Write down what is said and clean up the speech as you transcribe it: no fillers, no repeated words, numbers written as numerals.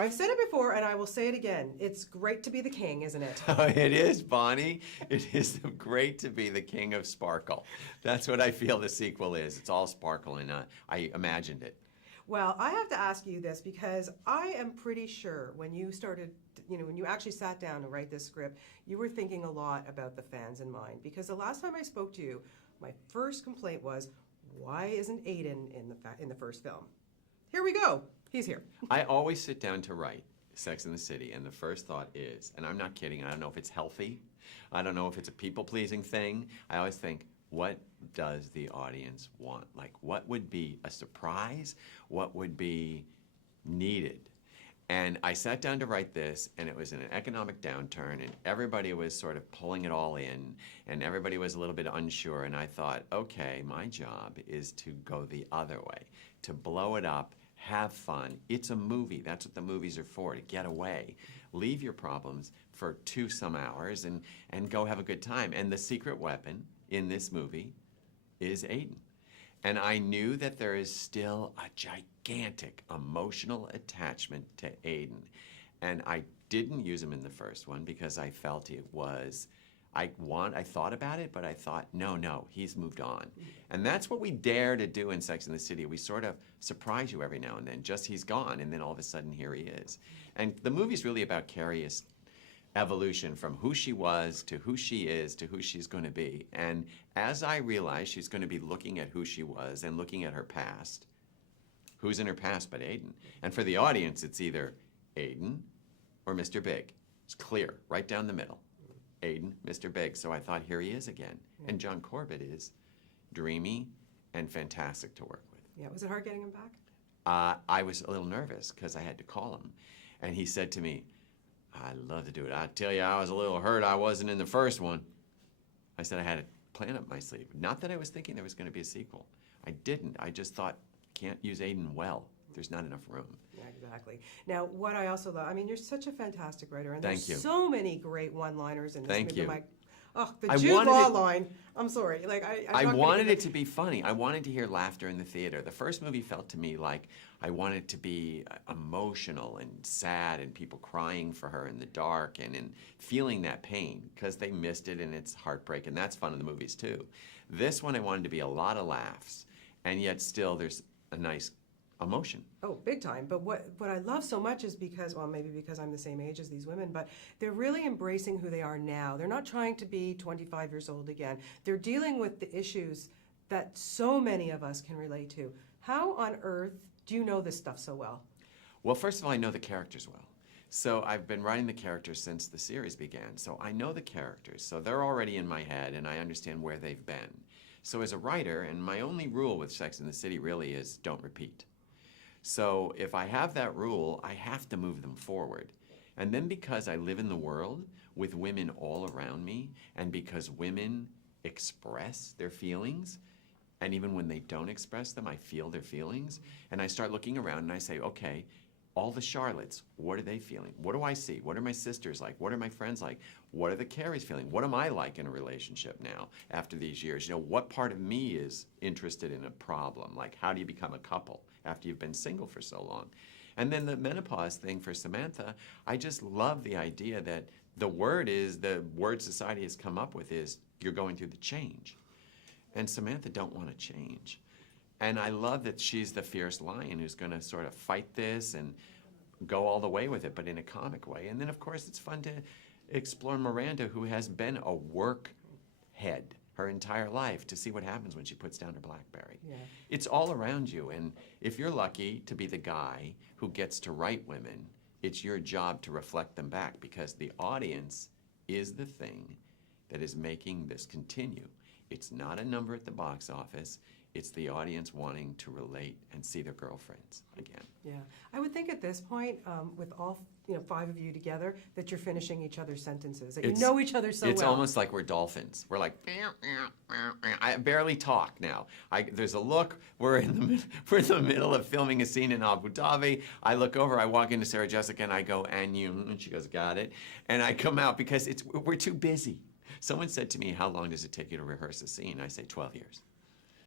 I've said it before, and I will say it again. It's great to be the king, isn't it? Oh, it is, Bonnie. It is great to be the king of sparkle. That's what I feel the sequel is. It's all sparkle, and I imagined it. Well, I have to ask you this because I am pretty sure when you started, when you actually sat down to write this script, you were thinking a lot about the fans in mind. Because the last time I spoke to you, my first complaint was, why isn't Aiden in the first film? Here we go. He's here. I always sit down to write Sex and the City, and the first thought is, and I'm not kidding, I don't know if it's healthy, I don't know if it's a people-pleasing thing, I always think, what does the audience want? Like, what would be a surprise? What would be needed? And I sat down to write this, and it was in an economic downturn, and everybody was sort of pulling it all in, and everybody was a little bit unsure, and I thought, okay, my job is to go the other way, to blow it up, have fun. It's a movie. That's what the movies are for, to get away. Leave your problems for some hours and go have a good time. And the secret weapon in this movie is Aiden. And I knew that there is still a gigantic emotional attachment to Aiden. And I didn't use him in the first one because I felt it was, I thought about it, but I thought, no, he's moved on. And that's what we dare to do in Sex and the City. We sort of surprise you every now and then, just he's gone, and then all of a sudden here he is. And the movie's really about Carrie's evolution from who she was to who she is to who she's going to be. And as I realized she's going to be looking at who she was and looking at her past, who's in her past but Aiden? And for the audience, it's either Aiden or Mr. Big. It's clear, right down the middle. Aiden, Mr. Big. So I thought, here he is again. And John Corbett is dreamy and fantastic to work with. Yeah, was it hard getting him back? I was a little nervous because I had to call him. And he said to me, I'd love to do it. I tell you, I was a little hurt I wasn't in the first one. I said I had a plan up my sleeve. Not that I was thinking there was going to be a sequel. I didn't. I just thought, can't use Aiden well. There's not enough room. Yeah, exactly. Now, what I also love, I mean, you're such a fantastic writer, and Thank you. there's so many great one-liners in this Thank movie. you. The Jude Law line. I'm sorry. Like I wanted it to be funny. I wanted to hear laughter in the theater. The first movie felt to me like I wanted it to be emotional and sad and people crying for her in the dark and feeling that pain because they missed it and it's heartbreak, and that's fun in the movies too. This one I wanted to be a lot of laughs, and yet still there's a nice emotion. Oh, big time. But what I love so much is because, well, maybe because I'm the same age as these women, but they're really embracing who they are now. They're not trying to be 25 years old again. They're dealing with the issues that so many of us can relate to. How on earth do you know this stuff so well? Well, first of all, I know the characters well. So I've been writing the characters since the series began. So I know the characters. So they're already in my head, and I understand where they've been. So as a writer, and my only rule with Sex and the City really is don't repeat. So if I have that rule, I have to move them forward. And then because I live in the world with women all around me, and because women express their feelings, and even when they don't express them, I feel their feelings, and I start looking around and I say, okay, all the Charlottes, what are they feeling? What do I see? What are my sisters like? What are my friends like? What are the Carries feeling? What am I like in a relationship now after these years? You know, what part of me is interested in a problem? Like, how do you become a couple after you've been single for so long? And then the menopause thing for Samantha, I just love the idea that the word society has come up with is you're going through the change. And Samantha don't want to change. And I love that she's the fierce lion who's going to sort of fight this and go all the way with it, but in a comic way. And then, of course, it's fun to explore Miranda, who has been a work head her entire life, to see what happens when she puts down her BlackBerry. Yeah. It's all around you. And if you're lucky to be the guy who gets to write women, it's your job to reflect them back, because the audience is the thing that is making this continue. It's not a number at the box office. It's the audience wanting to relate and see their girlfriends again. Yeah, I would think at this point, with all 5 of you together, that you're finishing each other's sentences. That you know each other so well. It's almost like we're dolphins. We're like, I barely talk now. There's a look. We're in the middle of filming a scene in Abu Dhabi. I look over. I walk into Sarah Jessica and I go, and you, and she goes, got it. And I come out because we're too busy. Someone said to me, how long does it take you to rehearse a scene? I say 12 years.